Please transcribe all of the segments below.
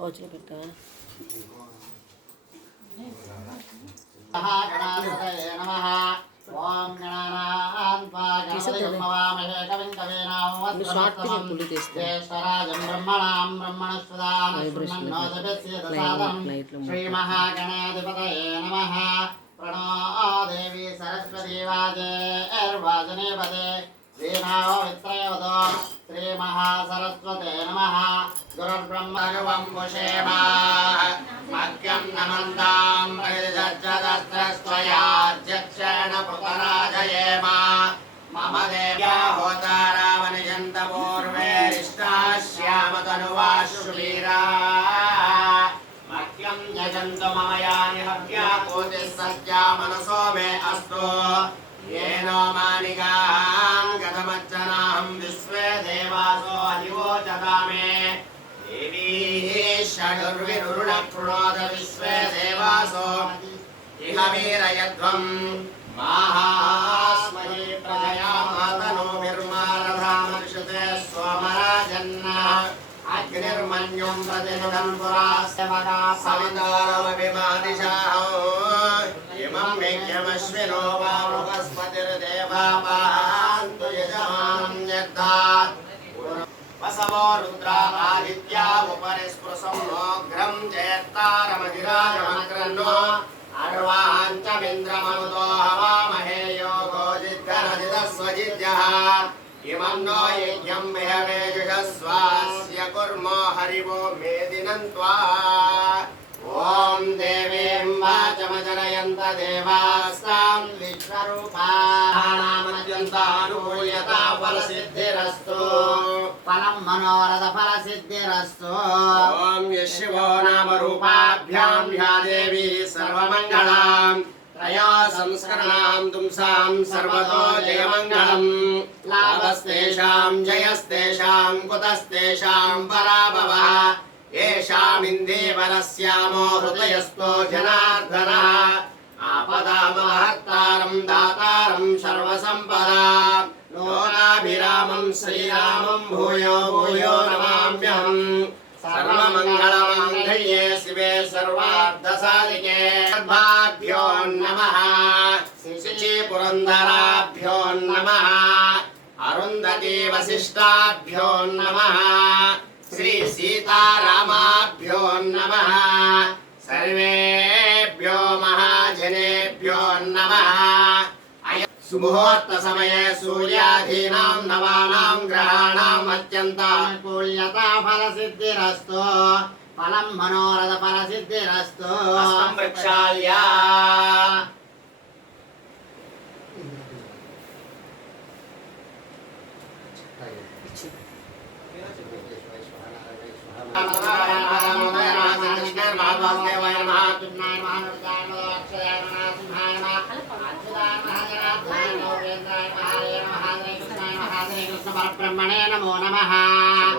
పౌచ్లో పెట్టా ఓం గణానాన్వాగణపతిమవామహే కవిం కవీనాం జ్యేష్ఠరాజం బ్రహ్మణాం బ్రహ్మణస్పదాం శృణ్వన్నోదభిస్యదసాదనం శ్రీమహాగణాధిపతయే నమః ప్రణో దేవి సరస్వతీ వాజేర్వాజనేపదే శ్రీనాథో విత్రయోదో శ్రీమహాసరస్వతే నమః గురుర్బ్రహ్మణం పుషేమా మగ్యం నమందాం ప్రతిదజ్జదస్త్రస్త్వయాధ్యక్షేణ పుతరాజయేమ మమ దేవ్యా హోతారావనిజంత పూర్వేరిష్టాశ్యామతనువాశువీరా మగ్యం యజంతు మమ యాని హవ్యా కోటిः సత్యా మనసో మే అస్తు येनो मानिकां गतमज्जनाहं विश्वे देवासो अधिवोचतामे देवी षडुर्विरुणकृणोद विश्वे देवासो इह वीरयध्वं माहास्महे प्रजया मातनोभिर्मारधामर्षते सोमराजन्न अग्निर्मन्युं प्रतिनुदं पुरास्य मगा सवितारमभिमादिशाहो इमं मेघ्यमश्विनो वा बृहस्पतिर्देवापान्तु यजमानं यद्धात् वसवो रुद्रा आदित्या उपरि स्पृशं नोग्रं जयत्तारमधिराजमग्रन्नो अर्वाञ्चमिन्द्रमनुतो हवामहे योगो जिद्गरजिदस्वजिद्यः इमं नो यज्ञं विहवेजुषस्वास्य कुर्मो हरिवो मेदिनं त्वा ओम देवीं वाचमजनयन्त देवास्तां विश्वरूपाणामत्यन्तानुकूल्यता फलसिद्धिरस्तु फलं मनोरथ फलसिद्धिरस्तु ओम यशिवो नाम रूपाभ्यां या देवी सर्वमङ्गलां त्रया संस्करणां तुंसां सर्वतो जयमङ्गलं लाभस्तेषां जयस्तेषां कुतस्तेषां पराभवः येषामिन्दीवरस्यामो हृदयस्थो जनार्दनः आपदामहर्तारं दातारं सर्वसम्पदां लोकाभिरामं श्रीरामं भूयो भूयो नमाम्यहम् सर्वमङ्गलमाङ्गल्ये शिवे सर्वार्थसाधिके सर्वाभ्यो नमः श्रीपुरन्दराभ्यो नमः अरुन्धती वसिष्ठाभ्यो नमः श्री सीतारामाभ्यो नमः सर्वेभ्यो महाजनेभ्यो नमः सुमुहूर्त समये सूर्यादीनां नवानां ग्रहाणाम् अत्यन्तानुकूल्यता फलसिद्धिरस्तु फलं मनोरथ फलसिद्धिरस्तु वृक्षाल्य ब्रह्मणे नमो नमः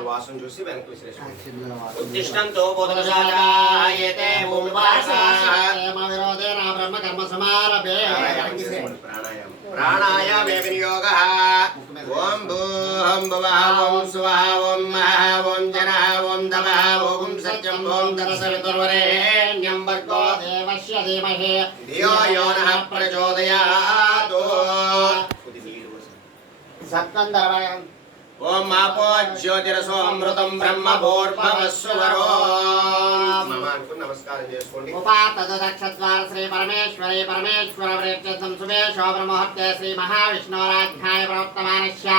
वासं చూసి వెనక్కి విశ్లేషించండి ఉద్దిష్టంతో బోధనశాలాయతే భూమివాసామ విరోధేన బ్రహ్మ కర్మ సమారభే ప్రాణాయామే వినియోగః ఓం భూః భువః ఓం స్వః ఓం మహః ఓం జనః ఓం తమః ఓం సత్యం ఓం తత్సవితుర్వరేణ్యం భర్గో దేవస్య ధీమహి ధియో యో నః ప్రచోదయాత్ సప్తందరవయం ఓం మాపో జ్యోతిరసో అమృతం బ్రహ్మ భూర్భవస్సువరో నమస్కారం చేసుకోండి ఉపాతద దక్షద్వార శ్రీ పరమేశ్వరి పరమేశ్వర వ్రేత్యం సుమేషో బ్రహ్మహత్తే శ్రీ మహావిష్ణోరాజ్ఞాయ ప్రవర్తమానస్య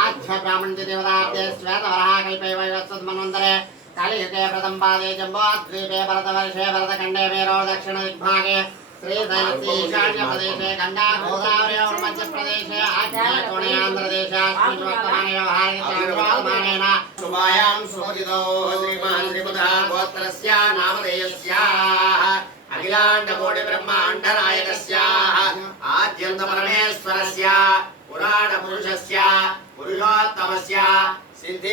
ఆధ్య బ్రాహ్మణ దేవతార్థే శ్వేతవరః కల్పే వైవత్సన్మన్వంతరే కలియుగే ప్రథమ పాదే జంబోద్వీపే భరతవర్షే భరతఖండే మేరో దక్షిణ దిగ్భాగే श्रीशैलतीशान्य प्रदेशे गंगा गोदावरी और मध्य प्रदेशे आग्नेय कोणे आंध्र देशास्मिन् वर्तमाने व्यवहारिकमानेन शुभायां सुपतितो श्रीमान् श्रीमतः गोत्रस्य नामधेयस्य अखिलाण्ड कोटि ब्रह्माण्ड नायकस्य आद्यन्त परमेश्वरस्य पुराण पुरुषस्य पुरुषोत्तमस्य सिद्धि